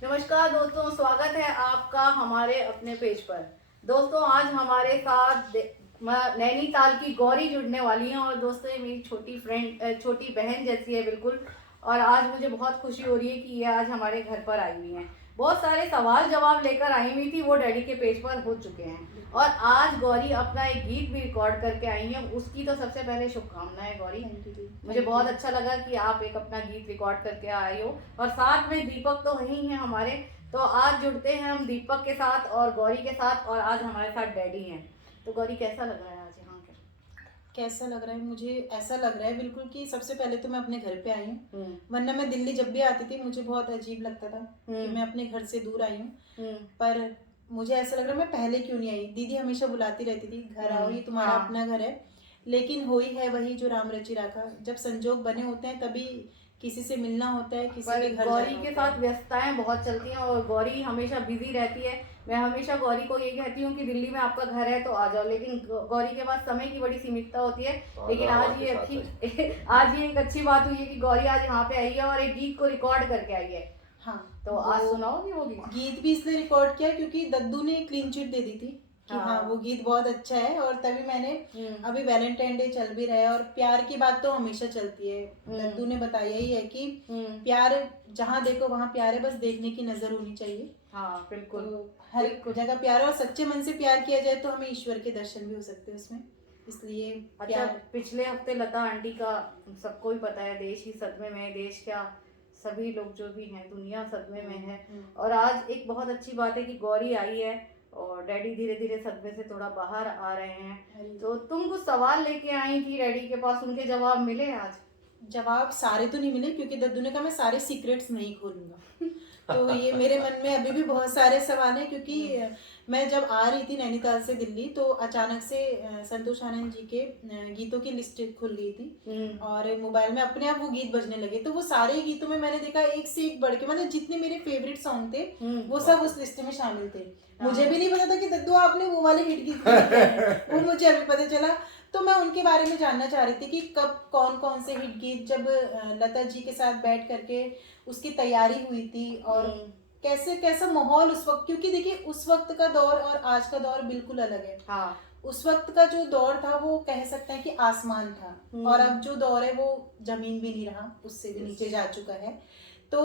नमस्कार दोस्तों, स्वागत है आपका हमारे अपने पेज पर। दोस्तों, आज हमारे साथ नैनीताल की गौरी जुड़ने वाली हैं। और दोस्तों, ये मेरी छोटी फ्रेंड, छोटी बहन जैसी है बिल्कुल। और आज मुझे बहुत खुशी हो रही है कि ये आज हमारे घर पर आई हुई हैं। बहुत सारे सवाल जवाब लेकर आई हुई थी, वो डैडी के पेज पर हो चुके हैं। और आज गौरी अपना एक गीत भी रिकॉर्ड करके आई है। उसकी तो सबसे पहले शुभकामनाएं गौरी। मुझे बहुत अच्छा लगा कि आप एक अपना गीत रिकॉर्ड करके आई हो। और साथ में दीपक तो वही हैं हमारे। तो आज जुड़ते हैं हम दीपक के साथ और गौरी के साथ, और आज हमारे साथ डैडी हैं। तो गौरी, कैसा लग रहा है आज यहाँ के? कैसा लग रहा है? मुझे ऐसा लग रहा है बिल्कुल कि सबसे पहले तो मैं अपने घर पे आई हूँ। वरना मैं दिल्ली जब भी आती थी मुझे बहुत अजीब लगता था कि मैं अपने घर से दूर आई हूँ। पर मुझे ऐसा लग रहा है मैं पहले क्यों नहीं आई। दीदी हमेशा बुलाती रहती थी, घर आओ, ये तुम्हारा अपना घर है। लेकिन हुई है वही जो राम रची राखा। जब संजोग बने होते हैं तभी किसी से मिलना होता है, किसी के घर गौरी के साथ व्यस्तताएं बहुत चलती हैं और गौरी हमेशा बिजी रहती है। मैं हमेशा गौरी को ये कहती हूँ कि दिल्ली में आपका घर है तो आ जाओ, लेकिन गौरी के पास समय की बड़ी सीमितता होती है। लेकिन आज ये एक अच्छी बात हुई है कि गौरी आज यहाँ पे आई है और एक गीत को रिकॉर्ड करके आई है। हाँ, तो आज सुनाओगी वो गीत भी इसलिए रिकॉर्ड किया क्योंकि दद्दू ने क्लीन चिट दे दी थी कि हाँ वो गीत बहुत अच्छा है। और तभी मैंने अभी वैलेंटाइन डे चल भी रहा है और प्यार की बात तो हमेशा चलती है। दद्दू ने बताया ही है कि प्यार जहाँ देखो वहाँ प्यार है, बस देखने की नजर होनी चाहिए। हाँ बिल्कुल, तो हर जगह प्यार है और सच्चे मन से प्यार किया जाए तो हमें ईश्वर के दर्शन भी हो सकते हैं उसमें, इसलिए अच्छा। पिछले हफ्ते लता आंटी का सबको ही पता है, देश ही सदमे में है। देश क्या, सभी लोग जो भी हैं, दुनिया सदमे में है। और आज एक बहुत अच्छी बात है कि गौरी आई है और डैडी धीरे धीरे सदमे से थोड़ा बाहर आ रहे हैं। तो तुम कुछ सवाल लेके आई थी डैडी के पास, उनके जवाब मिले आज? जवाब सारे तो नहीं मिले क्योंकि दद्दू ने कहा मैं सारे सीक्रेट्स नहीं खोलूंगा। तो ये मेरे मन में अभी भी बहुत सारे सवाल हैं क्योंकि मैं जब आ रही थी नैनीताल से दिल्ली तो अचानक से संतोष आनंद जी के गीतों की लिस्ट खुल गई थी और मोबाइल में अपने आप वो गीत बजने लगे। तो वो सारे गीतों में मैंने देखा एक से एक बढ़ के, मतलब जितने मेरे फेवरेट सॉन्ग थे वो सब उस लिस्ट में शामिल थे। मुझे भी नहीं पता था कि दद्दू आपने वो वाले हिट गीत वो मुझे अभी पता चला। तो मैं उनके बारे में जानना चाह रही थी कि कब कौन कौन से हिट गीत, जब लता जी के साथ बैठ करके उसकी तैयारी हुई थी और कैसे कैसा माहौल उस वक्त, क्योंकि देखिए उस वक्त का दौर और आज का दौर बिल्कुल अलग है। हाँ। उस वक्त का जो दौर था वो कह सकते हैं कि आसमान था और अब जो दौर है वो जमीन भी नहीं रहा, उससे भी नीचे जा चुका है। तो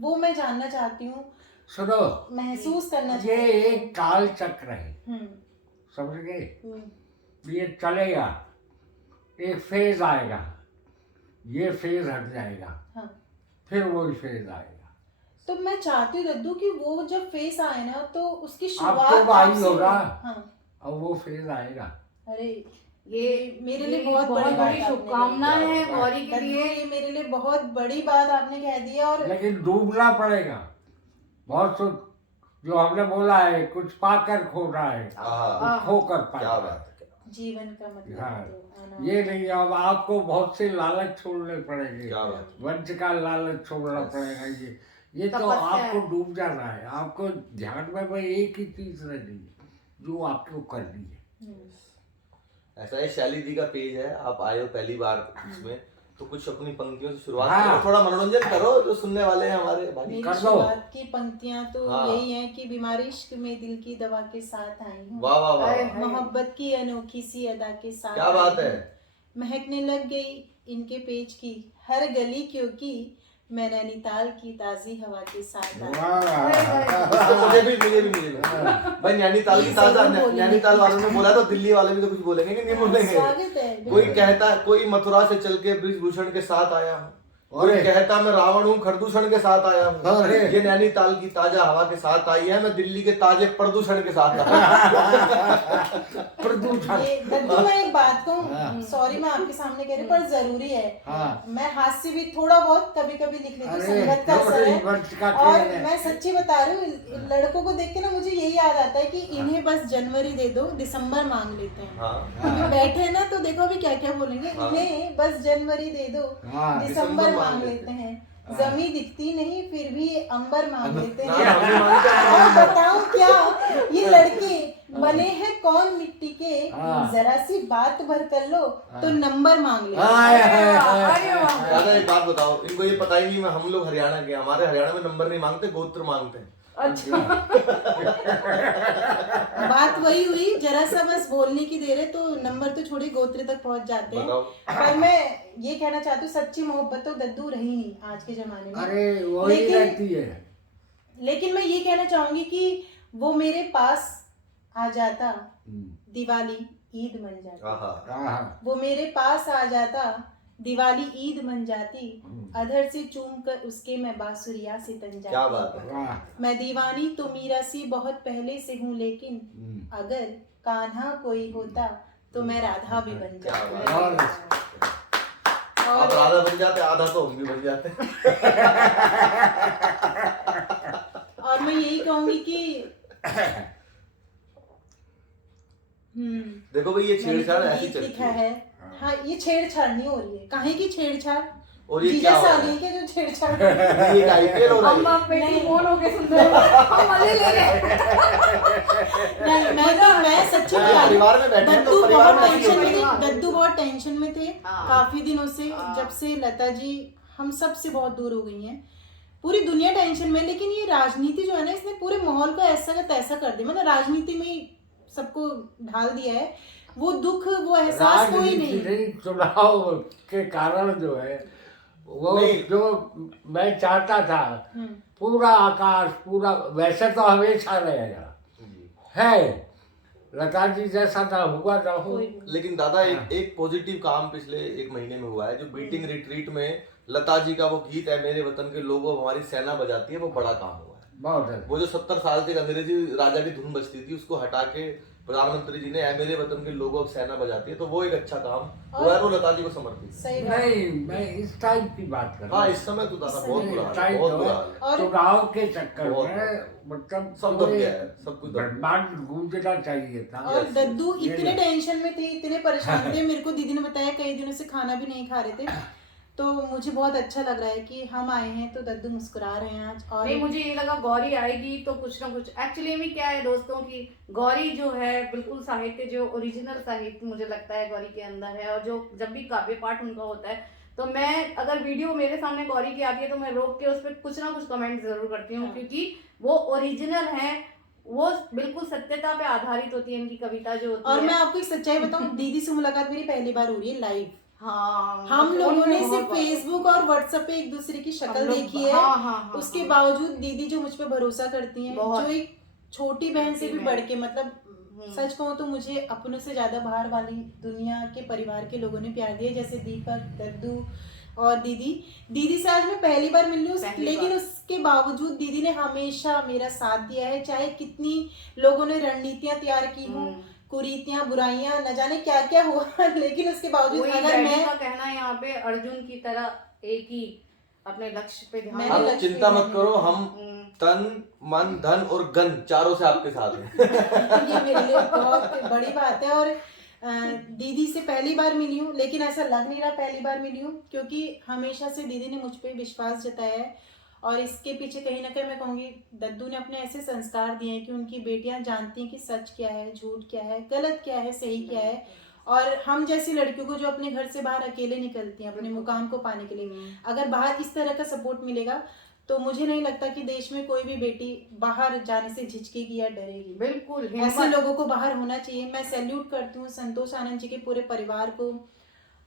वो मैं जानना चाहती हूँ, सुनो, महसूस करना ये एक काल चक्र है, समझ गए? ये चलेगा, एक फेज आएगा, ये फेज हट जाएगा, हाँ। फिर वही फेज आएगा। तो मैं चाहती हूँ दद्दू कि वो जब फेज आए ना तो उसकी अब शुरुआत तो आई होगा। हाँ। अब वो फेज आएगा। अरे ये मेरे लिए बहुत बड़ी शुभकामनाएं हैं गौरी के लिए। ये मेरे लिए बहुत बड़ी बात आपने कह दी है। और लेकिन डूबना पड़ेगा बहुत। जो हमने बोला है, कुछ पाकर खो रहा है, खोकर पाएगा। जीवन का मतलब हाँ, ये नहीं। अब आपको बहुत से लालच छोड़ने पड़ेंगे, वंश का लालच छोड़ना पड़ेगा। ये तो आपको डूब जाना है। आपको ध्यान में एक ही चीज रहनी है जो आपको करनी है। ऐसा है, शैली जी का पेज है, आप आए हो पहली बार इसमें, तो कुछ अपनी पंक्तियों से शुरुआत करो, थोड़ा मनोरंजन करो जो सुनने वाले हैं हमारे भाई। मेरी शुरुआत की पंक्तियां तो यही है कि बीमारी इश्क में दिल की दवा के साथ आई हूँ। वाह वाह वाह। मोहब्बत की अनोखी सी अदा के साथ क्या बात है। महकने लग गई इनके पेज की हर गली, क्योंकि मैं नैनीताल की ताजी हवा के साथ मुझे भी भाई नैनीताल की ताजा। नैनीताल वालों ने बोला तो दिल्ली वाले भी तो कुछ बोलेंगे कि नहीं बोलेंगे? कोई कहता, कोई मथुरा से चल के ब्रिजभूषण के साथ आया हूँ, कोई कहता मैं रावण हूँ खरदूषण के साथ आया हूँ। ये नैनीताल की ताजा हवा के साथ आई है, मैं दिल्ली के ताजे प्रदूषण के साथ आया। प्रदूषण। दद्दू मैं एक बात कहूँ, सॉरी मैं आपके सामने कह रही हूँ पर जरूरी है। मैं हाथ से भी थोड़ा बहुत कभी कभी लिख लेती हूँ, संगत का असर है। और मैं सच्ची बता रही हूँ, लड़कों को देख के ना मुझे यही याद आता है कि इन्हें बस जनवरी दे दो, दिसंबर मांग लेते हैं। अभी बैठे ना तो देखो अभी क्या क्या बोलेंगे। इन्हें बस जनवरी दे दो, दिसंबर मांग लेते हैं, जमी दिखती नहीं फिर भी अंबर मांग लेते हैं। और बताऊं क्या, ये लड़के बने हैं कौन मिट्टी के, हाँ। जरा सी बात भर कर लो तो नंबर मांग ले। अरे वाह। दादा एक बात बताओ, इनको ये पता ही नहीं, हम लोग हरियाणा के, हमारे हरियाणा में नंबर नहीं मांगते, गोत्र मांगते हैं। अच्छा। बात वही हुई, जरा सा बस बोलने की देर है तो नंबर तो छोड़े गोत्र तक पहुंच जाते हैं। बताओ। पर मैं ये कहना चाहती हूँ, सच्ची मोहब्बत तो दद्दू रही नहीं आज के जमाने में। अरे वही रहती है। लेकिन मैं ये कहना चाहूंगी कि वो मेरे पास आ जाता, दिवाली ईद बन जाती। आहा। वो मेरे पास आ जाता, दिवाली ईद बन जाती, अधर से चूम कर उसके मैं बांसुरिया से तन जाती। क्या बात है। वाह। मैं दीवानी तो मीरा सी बहुत पहले से हूँ, लेकिन अगर कान्हा कोई होता तो मैं राधा भी बन क्या जाती। और आप राधा बन जाते, आधा तो हम भी बन जाते। और मैं यही कहूंगी कि देखो भाई, ये छेड़छाड़ ऐसी गीत चलती लिखा है। है। हाँ, ये छेड़छाड़ नहीं हो रही है। काहे की छेड़छाड़? और ये जीजा क्या हो रहा साली है? के जो छेड़छाड़ ये आईपीएल हो रहा हम है। आप बेटी फोन होके सुन रहे हैं, हम मजे ले रहे हैं। नहीं, मैं सच्ची बता रही हूँ। परिवार में बैठे हैं तो दद्दू परिवार बहुत में ऐसी टेंशन में होती है। थे, दद्दू बहुत टेंशन में थे हाँ। काफी दिनों से, हाँ। जब से लता जी हम सब से बहुत दूर हो गई हैं। पूरी दुनिया टेंशन में। लेकिन ये राजनीति जो है ना, इसने पूरे माहौल को ऐसा का तैसा कर दिया। मतलब राजनीति में ही सबको ढाल दिया है। वो दुख, वो एहसास कोई राजनीति नहीं। नहीं, चुनाव के कारण जो है वो नहीं। जो मैं चाहता था, पूरा आकाश पूरा वैसे तो हमेशा रहेगा है, लता जी जैसा ना हुआ ना हो। लेकिन दादा एक पॉजिटिव काम पिछले 1 महीने में हुआ है, जो बीटिंग रिट्रीट में लता जी का वो गीत है, मेरे वतन के लोगों हमारी सेना बजाती है, वो बड़ा काम हुआ है। बहुत है। वो जो 70 साल से अंग्रेजी राजा की धुन बजती थी, उसको हटा के प्रधानमंत्री जी ने "ऐ मेरे वतन के लोगों अब सेना बजाती है", तो वो एक अच्छा काम हुआ है, वो लता जी को समर्पित। सही बात। नहीं, मैं इस टाइप की बात कर रहा हाँ, हूँ। इस समय तो दादा बहुत बुरा हाल है, टाइप बहुत जो बुरा है, हाल है। और- चुनाव के चक्कर बहुत में मतलब सब दब गया है, सब कुछ दब गया। ब्रह्मांड गूंजना चाहिए था। और दद्दू ये इतने लो। टेंशन में थे, इतने परेशान थे। मेरे को दीदी ने बताया कई दिनों से खाना भी नहीं खा रहे थे। तो मुझे बहुत अच्छा लग रहा है कि हम आए हैं तो दद्दू मुस्कुरा रहे हैं आज। और नहीं, मुझे ये लगा गौरी आएगी तो कुछ ना कुछ। एक्चुअली में क्या है दोस्तों की गौरी जो है बिल्कुल साहित्य, जो ओरिजिनल साहित्य मुझे लगता है गौरी के अंदर है। और जो जब भी काव्य पाठ उनका होता है तो मैं, अगर वीडियो मेरे सामने गौरी की आती है तो मैं रोक के उस पर कुछ ना कुछ कमेंट जरूर करती हूँ, क्योंकि वो ओरिजिनल है, वो बिल्कुल सत्यता पे आधारित होती है इनकी कविता जो होती और है। मैं आपको एक सच्चाई बताऊं, दीदी से मुलाकात मेरी पहली बार हो रही है लाइव। हाँ, हम फोन लोगों पे ने बहुत सिर्फ बार- फेसबुक और व्हाट्सएप पे एक दूसरे की शक्ल हम लोग- देखी है। हाँ, उसके हाँ। बावजूद दीदी जो मुझ पे भरोसा करती हैं, बहुत। जो एक छोटी बहन से भी छोटी बढ़ बहन। के, मतलब सच कहूँ तो मुझे अपनों से ज्यादा बाहर वाली दुनिया के परिवार के लोगों ने प्यार दिया। जैसे दीपक, दद्दू और दीदी से आज मैं पहली बार मिली हूँ, पहली लेकिन बार। उसके बावजूद दीदी ने हमेशा मेरा साथ दिया है। चाहे कितनी लोगों ने रणनीतियां तैयार की हों, कुरीतियां, बुराइयां, न जाने क्या क्या हुआ, लेकिन उसके बावजूद वही अगर डैडी मैं का कहना है यहाँ पे, अर्जुन की तरह एक ही अपने लक्ष्य पे ध्यान। मैंने आप लक्ष्य चिंता पे मत ध्यान करो, दिया। हम तन मन धन और गन चारों से आपके साथ हैं। ये मेरे लिए बहुत बड़ी बात है। और दीदी से पहली बार मिली हूँ, लेकिन ऐसा लग नहीं रहा पहली बार मिली हूँ, क्योंकि हमेशा से दीदी ने मुझ पे विश्वास जताया है। और इसके पीछे कहीं ना कहीं मैं कहूँगी दद्दू ने अपने ऐसे संस्कार दिए हैं कि उनकी बेटियां जानती हैं कि सच क्या है, झूठ क्या है, गलत क्या है, सही क्या है। और हम जैसी लड़कियों को जो अपने घर से बाहर अकेले निकलती हैं अपने मुकाम को पाने के लिए, अगर बाहर इस तरह का सपोर्ट मिलेगा तो मुझे नहीं लगता कि देश में कोई भी बेटी बाहर जाने से झिझकेगी या डरेगी। बिल्कुल ऐसे लोगों को बाहर होना चाहिए। मैं सैल्यूट करती हूँ संतोष आनंद जी के पूरे परिवार को,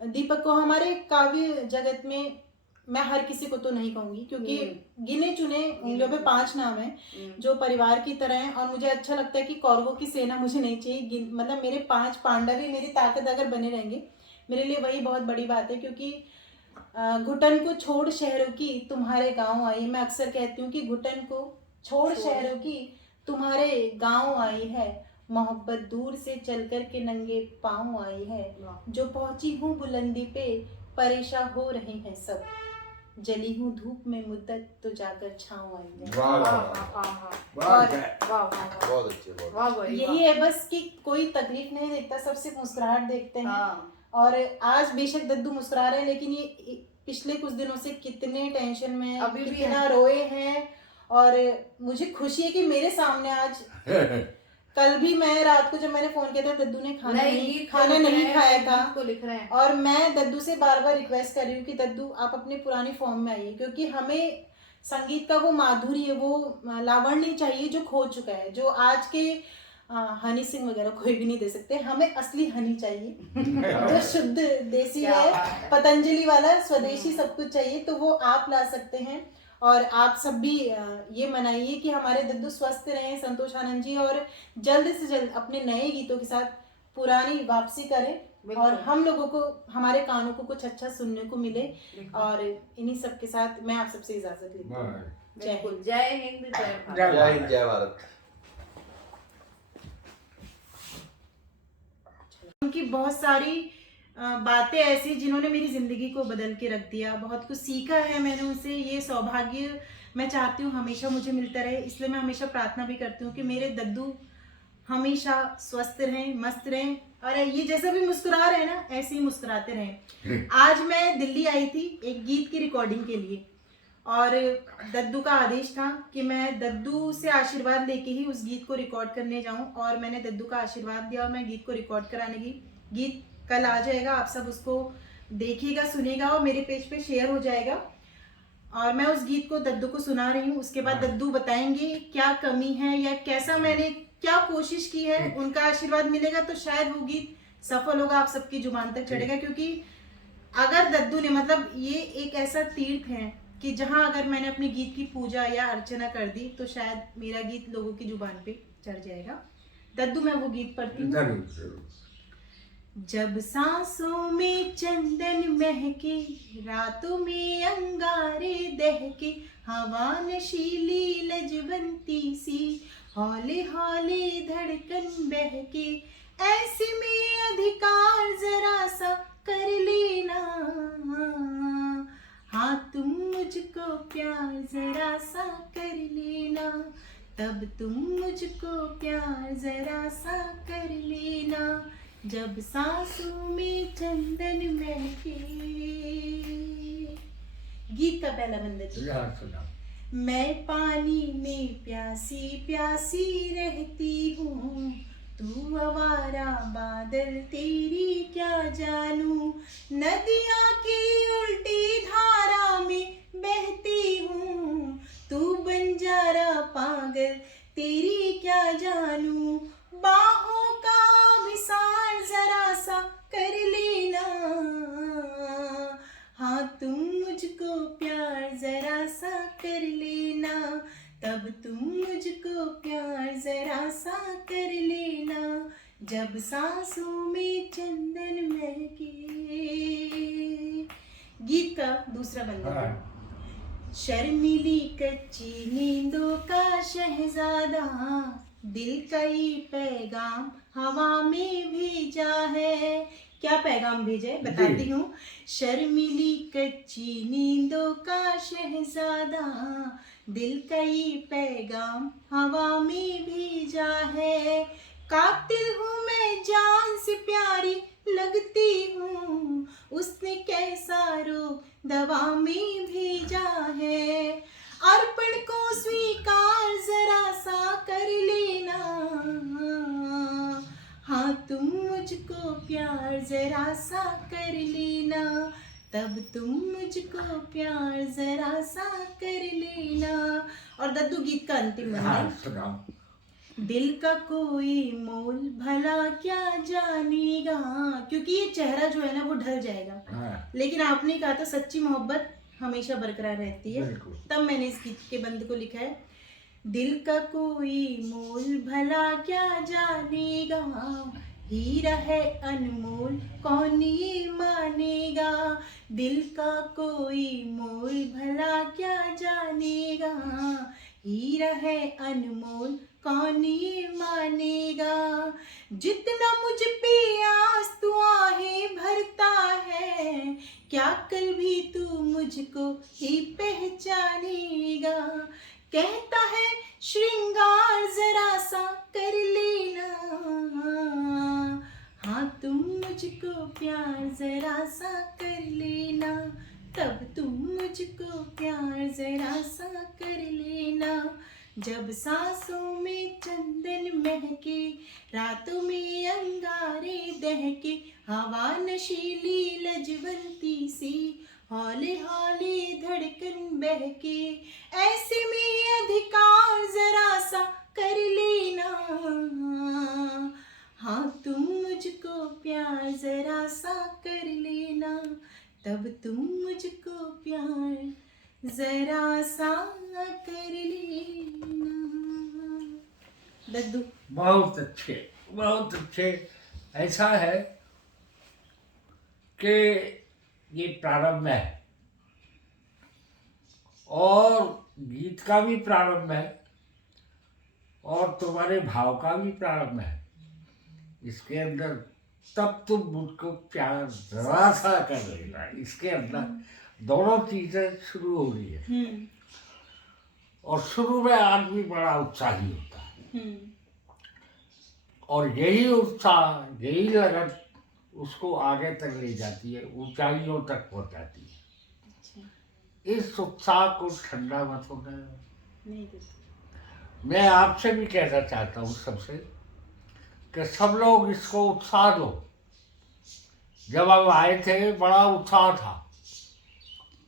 दीपक को। हमारे काव्य जगत में मैं हर किसी को तो नहीं कहूंगी, क्योंकि गिने चुने उंगलियों पे 5 नाम हैं जो परिवार की तरह हैं। और मुझे अच्छा लगता है कि कौरवों की सेना मुझे नहीं चाहिए। मतलब मेरे 5 पांडव ही मेरी ताकत अगर बने रहेंगे, मेरे लिए वही बहुत बड़ी बात है। क्योंकि घुटन को छोड़ शहरों की तुम्हारे गांव आई। मैं अक्सर कहती हूँ कि घुटन को छोड़ शहरों की तुम्हारे गांव आई है, मोहब्बत दूर से चल कर के नंगे पाँव आई है। जो पहुंची हूँ बुलंदी पे परेशान हो रहे हैं सब, जली हूँ धूप में मुद्दत तो जाकर छाँव आई है। वाह वाह और बहुत अच्छे, बहुत यही है बस कि कोई तकलीफ नहीं देखता, सबसे मुस्कुराहट देखते हैं। और आज बेशक दद्दू मुस्कुरा रहे हैं, लेकिन ये पिछले कुछ दिनों से कितने टेंशन में, अभी भी कितना रोए हैं। और मुझे खुशी है कि मेरे सामने आज कल भी मैं रात को जब मैंने फोन किया था, दद्दू ने खाना नहीं खाया था को लिख रहे हैं। और मैं दद्दू से बार बार रिक्वेस्ट कर रही हूँ कि दद्दू आप अपने पुरानी फॉर्म में आइए, क्योंकि हमें संगीत का वो माधुर्य, वो लावण्य चाहिए जो खो चुका है, जो आज के हनी सिंह वगैरह कोई भी नहीं दे सकते। हमें असली हनी चाहिए जो शुद्ध देसी है, पतंजलि वाला स्वदेशी सब कुछ चाहिए, तो वो आप ला सकते हैं। और आप सब भी ये मनाइए कि हमारे दद्दू स्वस्थ रहें, संतोष आनंद जी, और जल्द से जल्द अपने नए गीतों के साथ पुरानी वापसी करें और हम लोगों को, हमारे कानों को कुछ अच्छा सुनने को मिले। और इन्हीं सब के साथ मैं आप सबसे इजाजत लेती हूँ। जय हिंद, जय हिंद, जय भारत। जय हिंद, जय भारत। उनकी बहुत सारी बातें ऐसी जिन्होंने मेरी जिंदगी को बदल के रख दिया, बहुत कुछ सीखा है मैंने उनसे। ये सौभाग्य मैं चाहती हूँ हमेशा मुझे मिलता रहे, इसलिए मैं हमेशा प्रार्थना भी करती हूँ कि मेरे दद्दू हमेशा स्वस्थ रहें, मस्त रहें, और ये जैसा भी मुस्कुरा रहे हैं ना, ऐसे ही मुस्कुराते रहें। आज मैं दिल्ली आई थी एक गीत की रिकॉर्डिंग के लिए, और दद्दू का आदेश था कि मैं दद्दू से आशीर्वाद लेके ही उस गीत को रिकॉर्ड करने जाऊं, और मैंने दद्दू का आशीर्वाद दिया और मैं गीत को रिकॉर्ड कराने गई। गीत कल आ जाएगा, आप सब उसको देखिएगा, सुनिएगा, और मेरे पेज पे शेयर हो जाएगा। और मैं उस गीत को दद्दू को सुना रही हूँ, उसके बाद दद्दू बताएंगे क्या कमी है या कैसा मैंने क्या कोशिश की है। उनका आशीर्वाद मिलेगा तो शायद वो गीत सफल होगा, आप सबकी जुबान तक चढ़ेगा। क्योंकि अगर दद्दू ने, मतलब ये एक ऐसा तीर्थ है कि जहां अगर मैंने अपने गीत की पूजा या अर्चना कर दी तो शायद मेरा गीत लोगों की जुबान पे चढ़ जाएगा। दद्दू मैं वो गीत पढ़ती हूँ। जब सांसों में चंदन महके, रातों में अंगारे दहके, हवा नशीली लजवंती सी, हौले हौले धड़कन बहके, ऐसे में अधिकार जरा सा कर लेना, हाँ तुम मुझको प्यार जरा सा कर लेना, तब तुम मुझको प्यार जरा सा कर लेना, जब सांसों में चंदन महके। गीत का पहला बंदा। मैं पानी में प्यासी प्यासी रहती हूँ, तू आवारा बादल तेरी क्या जानू, नदियाँ की उल्टी धारा में बहती हूँ, तू बंजारा पागल तेरी क्या जानू, बाहों का विसार जरा सा कर लेना, हाँ तुम मुझको प्यार जरा सा कर लेना, तब तुम मुझको प्यार जरा सा कर लेना, जब सांसों में चंदन महके। गीत का दूसरा बंदा। शर्मीली कच्ची नींदों का शहजादा, दिल का ये पैगाम हवा में भेजा है। क्या पैगाम भेजा है बताती हूँ। शर्मीली कच्ची नींदों का शहजादा, दिल का ये पैगाम हवा में भेजा है, कातिल हूँ मैं जान से प्यारी लगती हूँ, उसने कैसा रोग दवा में भेजा है, अर्पण को स्वीकार जरा सा कर लेना, हाँ तुम मुझको प्यार जरा सा कर लेना, तब तुम मुझको प्यार जरा सा कर लेना। और दद्दू गीत का अंतिम बंदा। दिल का कोई मोल भला क्या जानेगा, क्योंकि ये चेहरा जो है ना वो ढल जाएगा, लेकिन आपने कहा था सच्ची मोहब्बत हमेशा बरकरार रहती है, तब मैंने इस गीत के बंद को लिखा है। दिल का कोई मोल भला क्या जानेगा, हीरा है अनमोल कौन ये मानेगा, दिल का कोई मोल भला क्या जानेगा, हीरा है अनमोल कौन ये मानेगा, जितना मुझ पे आस तू आहे भरता है, क्या कल भी तू मुझको ही पहचानेगा, कहता है श्रृंगार जरा सा कर लेना, हाँ तुम मुझको प्यार जरा सा कर लेना, तब तुम मुझको प्यार जरा सा कर लेना, जब सांसों में चंदन महके, रातों में अंगारे दहके, हवा नशीली लजवंती सी, हौले हौले धड़कन बहके, ऐसे में अधिकार जरा सा कर लेना, हाँ तुम मुझको प्यार जरा सा कर लेना, तब तुम मुझको प्यार जरा सा कर लेना। दद्दू बहुत अच्छे, बहुत अच्छे। ऐसा है कि ये प्रारंभ है और गीत का भी प्रारंभ है और तुम्हारे भाव का भी प्रारंभ है इसके अंदर। तब तुम मुझको प्यार जरा सा कर लेना, इसके अंदर दोनों चीजें शुरू हो रही है। और शुरू में आदमी बड़ा उत्साही होता है और यही उत्साह, यही लगन उसको आगे तक ले जाती है, ऊंचाइयों तक पहुंचाती है। इस उत्साह को ठंडा मत होने नहीं। मैं आपसे भी कहना चाहता हूँ सबसे कि सब लोग इसको उत्साह दो। जब हम आए थे बड़ा उत्साह था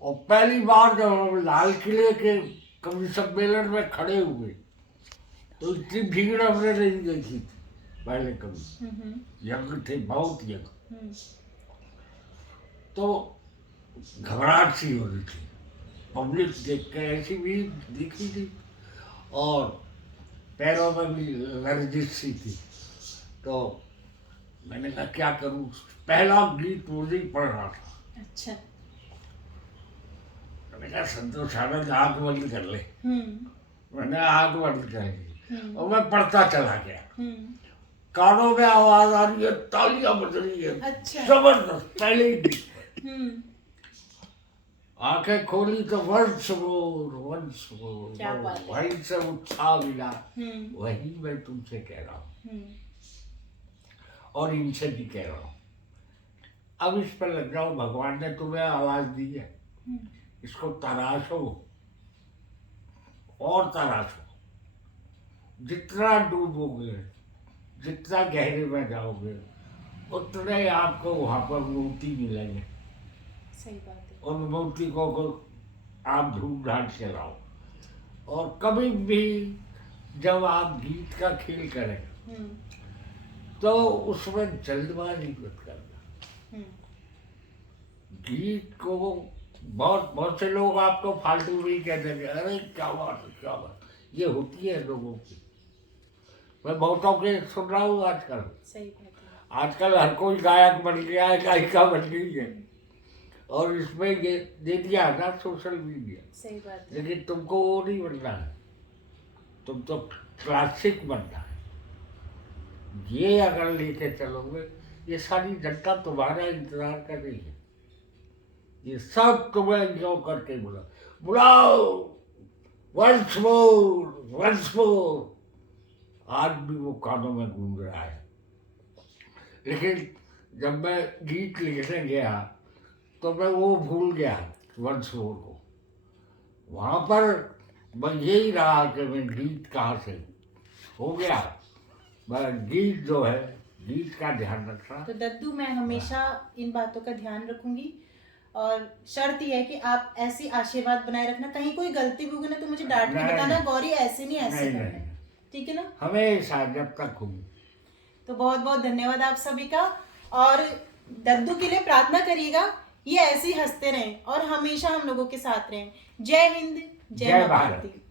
और पहली बार जब हम लाल किले के कवि सम्मेलन में खड़े हुए तो इतनी भीड़ हमने नहीं देखी थी पहले कभी। यंग थे, बहुत यंग, तो घबराहट सी हो रही थी। पब्लिक देख के ऐसी भी दिखी थी और पैरों में भी लर्जिश सी थी। तो मैंने कहा क्या करूं, पहला गीत मुझे ही पढ़ रहा था। अच्छा। मैंने कहा संतोष आनंद आँख बंद कर ले। मैंने आँख बंद कर ली और मैं पढ़ता चला गया। कानों में आवाज आ रही है, तालियां बज रही है। अच्छा। जबरदस्त पहले ही। आंखें खोली तो वंस मोर क्या बात है। वहीं से उत्साह मिला। वही मैं तुमसे कह रहा हूँ और इनसे भी कह रहा हूँ। अब इस पर लग जाओ, भगवान ने तुम्हें आवाज दी है, इसको तराशो और तराशो। जितना डूबोगे, जितना गहरे में जाओगे, उतने आपको वहाँ पर मूर्ति मिलेंगे। सही बात है। उन मूर्ति को आप ढूंढ ढांढ के लाओ। और कभी भी जब आप गीत का खेल करें तो उसमें जल्दबाजी मत करना। गीत को बहुत से लोग आपको फालतू भी कह देंगे, अरे क्या बात है, क्या बात। ये होती है लोगों की। मैं बहुतों के सुन रहा हूँ आजकल। सही बात है। आजकल हर कोई गायक बन गया है, गायिका बन गई है और इसमें ये दे दिया ना सोशल मीडिया। सही बात है। लेकिन तुमको वो नहीं बनना है, तुम तो क्लासिक बनना है। ये अगर लेके चलोगे, ये सारी जनता तुम्हारा इंतजार कर रही है। ये सब तुम्हें एंजॉय करके बुलाओ वंस मोर। आज भी वो कानों में गूंज रहा है। लेकिन जब मैं गीत लिखने गया तो मैं वो भूल गया वंस मोर को। वहाँ पर मैं यही रहा कि मैं गीत कहाँ से हो गया। मैं गीत जो है, गीत का ध्यान रखना। तो दद्दू, मैं हमेशा इन बातों का ध्यान रखूंगी और शर्त यह है कि आप ऐसी आशीर्वाद बनाए रखना। कहीं कोई गलती भी होगी ना तो मुझे डांट के बताना, गौरी ऐसे नहीं ऐसे करना है, ठीक है ना? हमेशा जब तक हूँ। तो बहुत बहुत धन्यवाद आप सभी का। और दद्दू के लिए प्रार्थना करिएगा, ये ऐसे ही हंसते रहें और हमेशा हम लोगों के साथ रहें। जय हिंद, जय भारत। भारती।